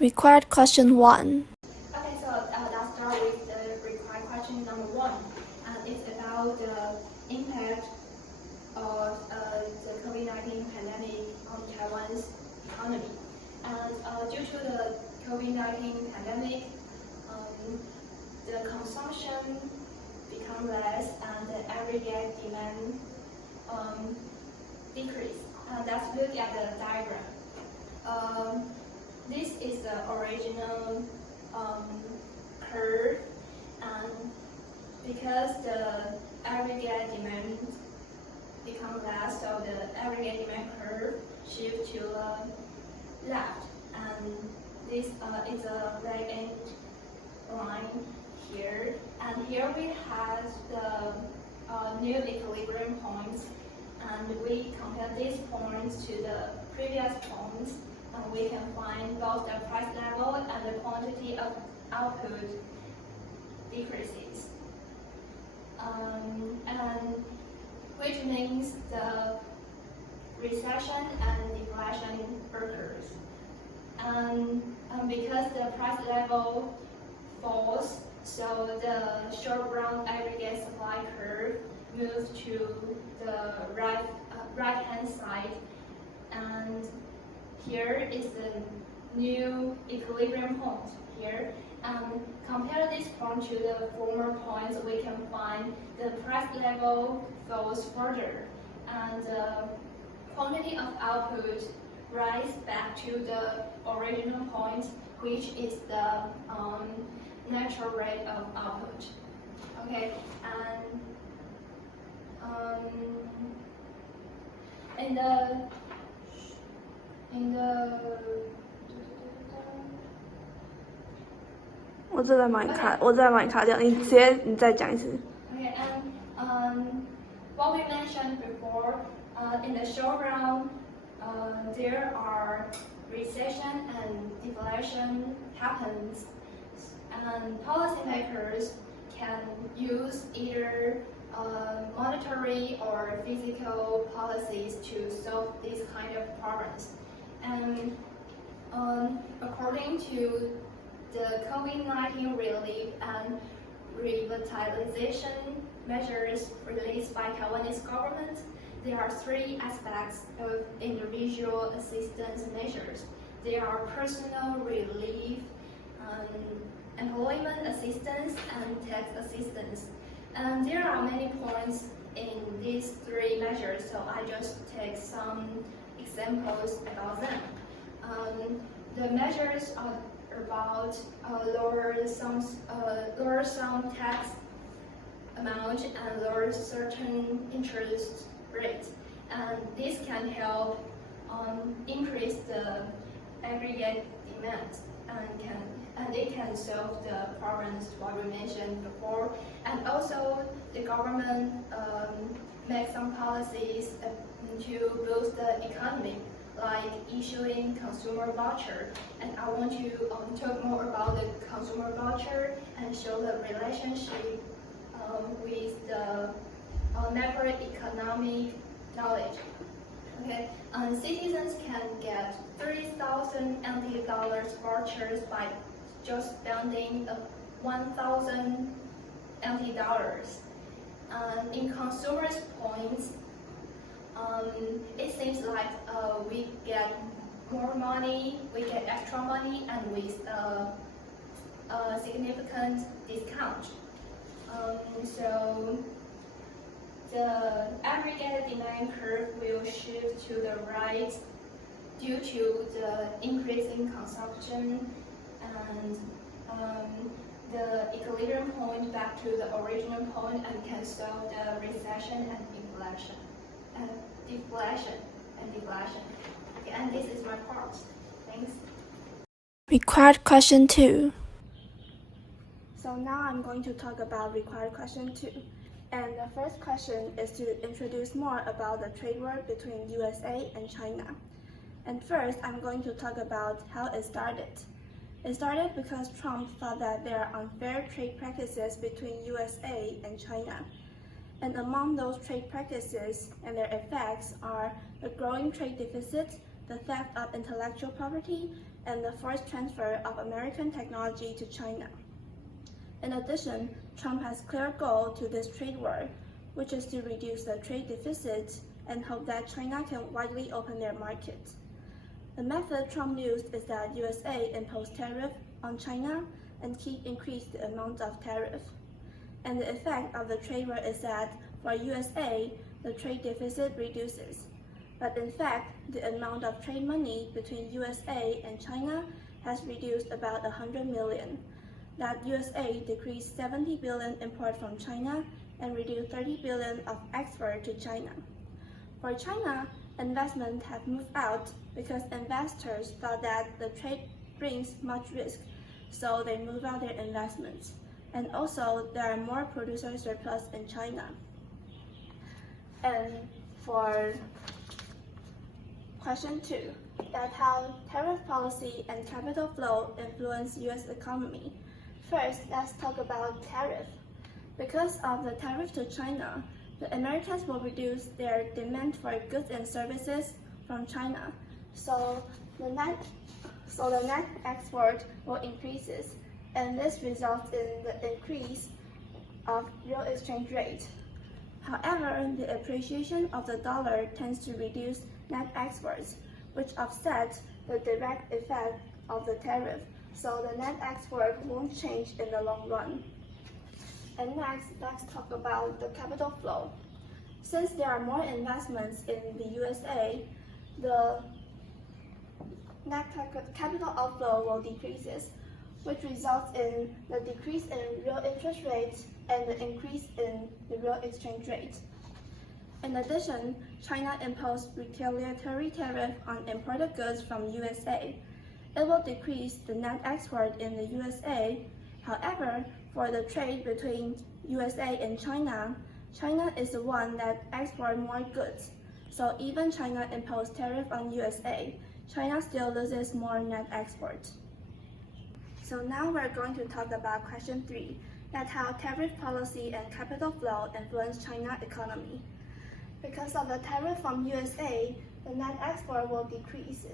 Required question 1. Okay, so let's start with the required question number 1. It's about the impact of the COVID-19 pandemic on Taiwan's economy. And due to the COVID-19 pandemic, the consumption become less and the everyday demand decrease. Let's look at the diagram. This is the original curve, and because the aggregate demand become less, so the aggregate demand curve shift to the left, and this is a right-hand line here, and here we have the new equilibrium points, and we compare these points to the previous points. And we can find both the price level and the quantity of output decreases. And which means the recession and deflation occurs. And because the price level falls, so the short run aggregate supply curve moves to the right-hand side, and here is the new equilibrium point here. Compare this point to the former points, we can find the price level falls further, and the quantity of output rise back to the original point, which is the natural rate of output. Okay, and in the 我这在帮你卡，我再帮你卡掉，你再讲一次。 Okay, and what we mentioned before, in the short run, there are recession and deflation happens, and policymakers can use either monetary or physical policies to solve these kind of problems. And according to the COVID-19 relief and revitalization measures released by Taiwanese government, there are 3 aspects of individual assistance measures. There are personal relief, employment assistance, and tax assistance. And there are many points in these 3 measures, so I just take some examples about them. The measures are about lower some tax amount and lower certain interest rate, and this can help increase the aggregate demand, and it can solve the problems what we mentioned before. And also the government make some policies to boost the economy, like issuing consumer voucher. And I want to talk more about the consumer voucher and show the relationship with the macroeconomic knowledge. Okay, citizens can get 30,000 NT dollars vouchers by just spending 1,000 NT dollars. In consumers' points, it seems like we get more money, we get extra money, and with a significant discount. So the aggregate demand curve will shift to the right due to the increasing consumption, and the equilibrium point back to the original point, and can solve the recession and deflation. Okay, and this is my part. Thanks. Required question 2. So now I'm going to talk about required question 2. And the first question is to introduce more about the trade war between USA and China. And first, I'm going to talk about how it started. It started because Trump thought that there are unfair trade practices between USA and China. And among those trade practices and their effects are the growing trade deficit, the theft of intellectual property, and the forced transfer of American technology to China. In addition, Trump has a clear goal to this trade war, which is to reduce the trade deficit and hope that China can widely open their market. The method Trump used is that USA imposed tariff on China and increased the amount of tariff. And the effect of the trade war is that for USA, the trade deficit reduces. But in fact, the amount of trade money between USA and China has reduced about 100 million. That USA decreased 70 billion import from China and reduced 30 billion of export to China. For China, investment have moved out because investors thought that the trade brings much risk, so they move out their investments. And also, there are more producer surplus in China. And for question 2, that how tariff policy and capital flow influence U.S. economy. First, let's talk about tariff. Because of the tariff to China, the Americans will reduce their demand for goods and services from China. So the net export will increases, and this results in the increase of real exchange rate. However, the appreciation of the dollar tends to reduce net exports, which offsets the direct effect of the tariff, so the net export won't change in the long run. And next, let's talk about the capital flow. Since there are more investments in the USA, the net capital outflow will decrease, which results in the decrease in real interest rates and the increase in the real exchange rate. In addition, China imposed retaliatory tariff on imported goods from USA. It will decrease the net export in the USA. However, for the trade between USA and China, China is the one that exports more goods. So even China imposed tariff on USA, China still loses more net export. So now we're going to talk about question 3, that's how tariff policy and capital flow influence China economy. Because of the tariff from USA, the net export will decrease,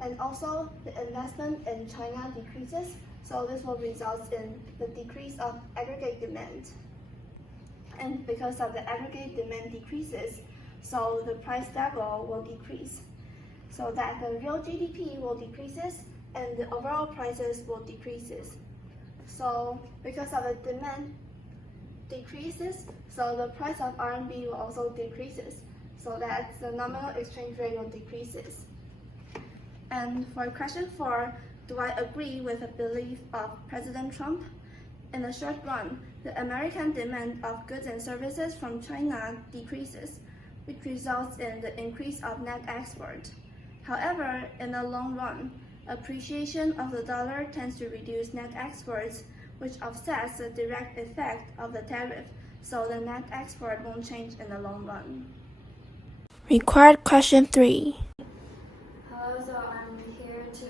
and also the investment in China decreases, so this will result in the decrease of aggregate demand. And because of the aggregate demand decreases, so the price level will decrease, so that the real GDP will decrease and the overall prices will decrease. So because of the demand decreases, so the price of RMB will also decrease, so that the nominal exchange rate will decrease. And for question 4, do I agree with the belief of President Trump? In the short run, the American demand of goods and services from China decreases, which results in the increase of net export. However, in the long run, appreciation of the dollar tends to reduce net exports, which offsets the direct effect of the tariff, so the net export won't change in the long run. Required question 3. Hello, so I'm here to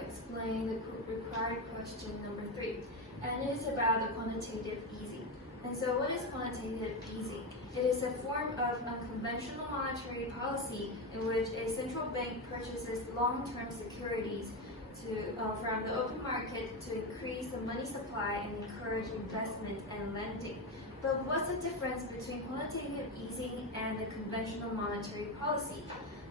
explain the required question number 3, and it is about the quantitative easing. And so what is quantitative easing? It is a form of unconventional monetary policy in which a central bank purchases long-term securities from the open market to increase the money supply and encourage investment and lending. But what's the difference between quantitative easing and the conventional monetary policy?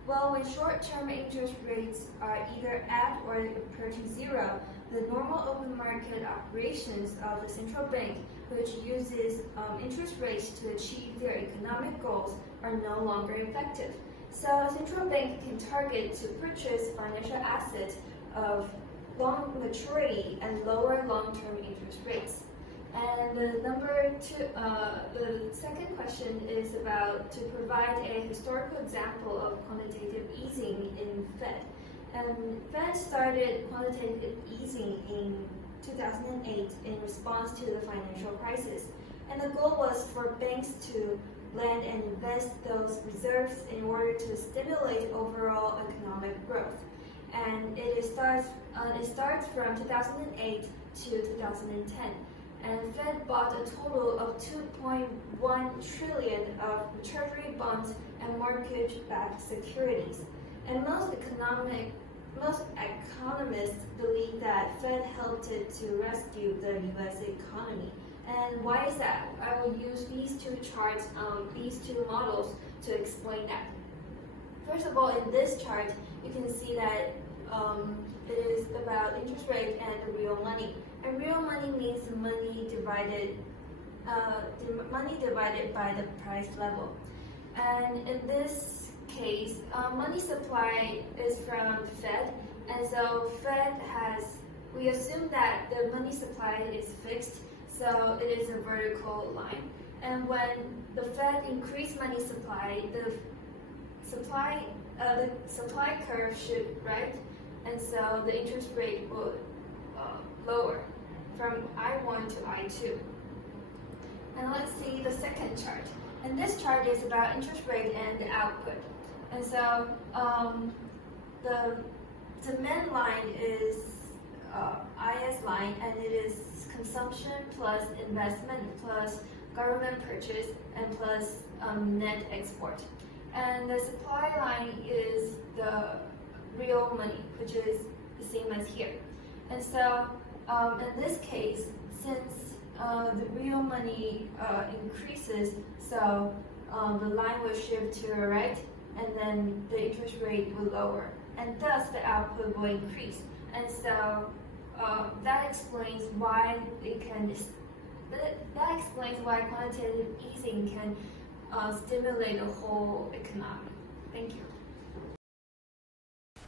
Well, when short-term interest rates are either at or approaching zero, the normal open market operations of the central bank, which uses interest rates to achieve their economic goals, are no longer effective. So a central bank can target to purchase financial assets of long maturity and lower long-term interest rates. And the second question is about to provide a historical example of quantitative easing in Fed. And Fed started quantitative easing in 2008 in response to the financial crisis. And the goal was for banks to lend and invest those reserves in order to stimulate overall economic growth. And it starts from 2008 to 2010. And Fed bought a total of 2.1 trillion of treasury bonds and mortgage-backed securities. And most economists believe that Fed helped it to rescue the U.S. economy. And why is that? I will use these two charts, these two models to explain that. First of all, in this chart, you can see that it is about interest rate and real money. And real money means money divided by the price level. And in this case, money supply is from Fed, and so we assume that the money supply is fixed, so it is a vertical line. And when the Fed increase money supply, the supply curve should right, and so the interest rate will lower from I1 to I2. And let's see the second chart. And this chart is about interest rate and the output. And so the demand line is IS line, and it is consumption plus investment plus government purchase and plus net export. And the supply line is the real money, which is the same as here. And so in this case, since the real money increases, so the line will shift to the right, and then the interest rate will lower, and thus the output will increase. And so that explains why quantitative easing can stimulate the whole economy. Thank you.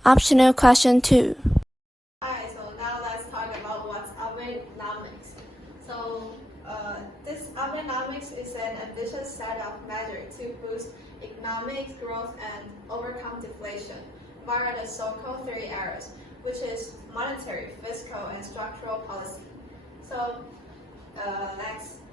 Optional question 2. Alright, so now let's talk about what's Abenomics. So this Abenomics is an ambitious set of measures to boost economic growth and overcome deflation via the so-called 3 areas, which is monetary, fiscal, and structural policy. So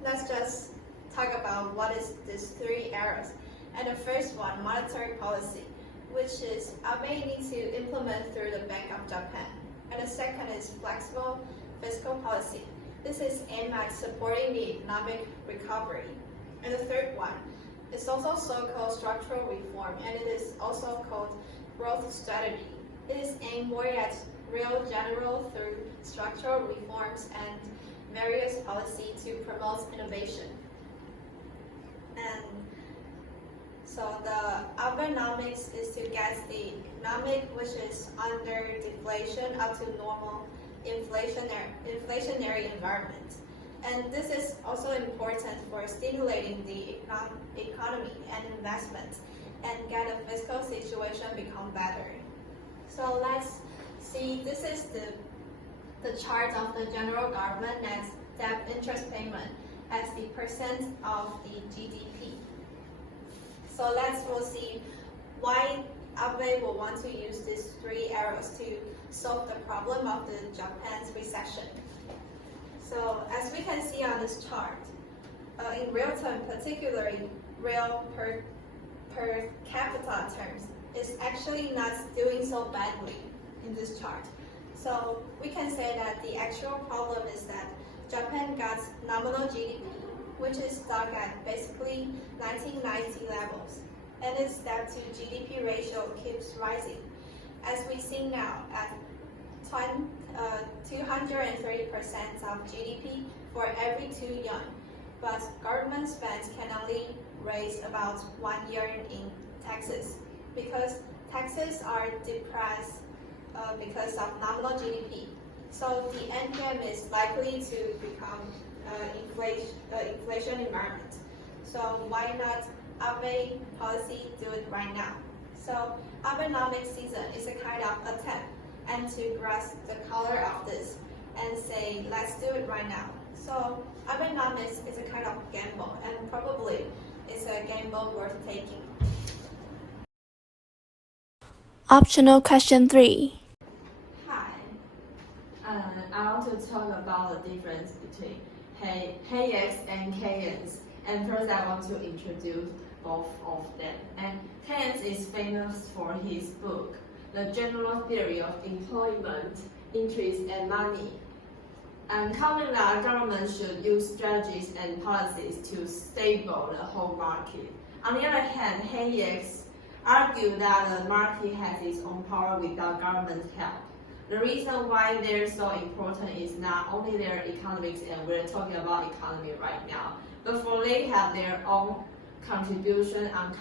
let's just talk about what is these 3 areas. And the first one, monetary policy, which is Abe needs to implement through the Bank of Japan. And the second is flexible fiscal policy. This is aimed at supporting the economic recovery. And the third one is also so-called structural reform, and it is also called growth strategy. It is aimed more at real general through structural reforms and various policy to promote innovation. And so the Abenomics is to get the economic which is under deflation up to normal inflationary environment. And this is also important for stimulating the economy and investment and get the fiscal situation become better. So let's see, this is the chart of the general government net debt interest payment as the percent of the GDP. So we'll see why Abe will want to use these 3 areas to solve the problem of the Japan's recession. So as we can see on this chart, in real term, particularly real per capita terms, is actually not doing so badly in this chart. So we can say that the actual problem is that Japan got nominal GDP, which is stuck at basically 1990 levels, and its debt to GDP ratio keeps rising, as we see now at 230% of GDP for every 2 years. But government spend can only raise about 1 year in taxes, because taxes are depressed because of nominal GDP. So the end game is likely to become inflation environment. So why not Abe policy do it right now? So Abenomics season is a kind of attempt and to grasp the color of this and say, let's do it right now. So Abenomics is a kind of gamble, and probably it's a gamble worth taking. Optional question 3. Hi, I want to talk about the difference between Hayek and Keynes. And first I want to introduce both of them. And Keynes is famous for his book, The General Theory of Employment, Interest and Money. And commonly, government should use strategies and policies to stabilize the whole market. On the other hand, Hayek's argue that the market has its own power without government help. The reason why they're so important is not only their economics, and we're talking about economy right now, but for they have their own contribution on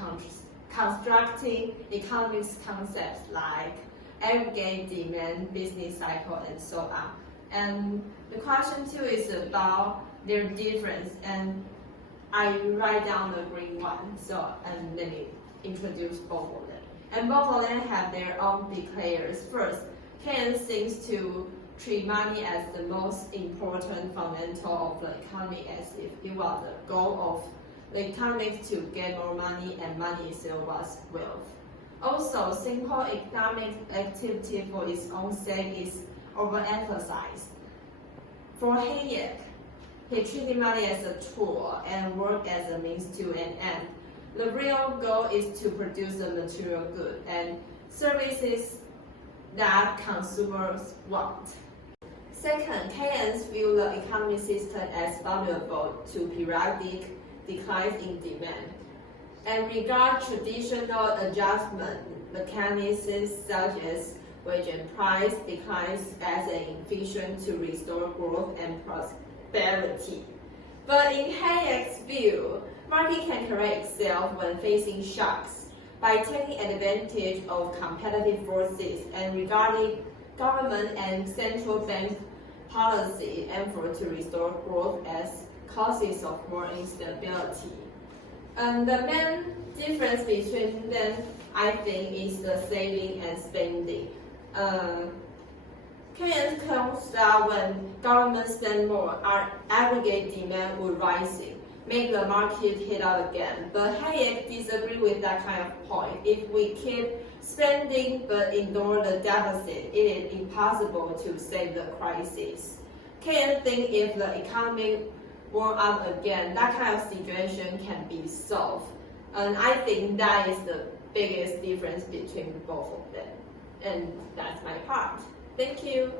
constructing economics concepts like aggregate demand, business cycle, and so on. And the question 2 is about their difference, and I write down the green one, and let me introduce both of them. And both of them have their own big players. First, Keynes seems to treat money as the most important fundamental of the economy, as if it was the goal of the economics to get more money, and money itself was wealth. Also, simple economic activity for its own sake is overemphasized. For Hayek, he treated money as a tool and work as a means to an end. The real goal is to produce a material good and services that consumers want. Second, Keynes viewed the economic system as vulnerable to periodic declines in demand, and regard traditional adjustment mechanisms such as wage and price declines as an inefficient to restore growth and prosperity. But in Hayek's view, market can correct itself when facing shocks by taking advantage of competitive forces and regarding government and central bank policy effort to restore growth as causes of more instability. And the main difference between them, I think, is the saving and spending. Keynes claims that when government spend more, our aggregate demand will rise, make the market hit out again. But Hayek disagrees with that kind of point. If we keep spending but ignore the deficit, it is impossible to save the crisis. Keynes thinks if the economy warm up again, that kind of situation can be solved. And I think that is the biggest difference between both of them. And that's my part. Thank you.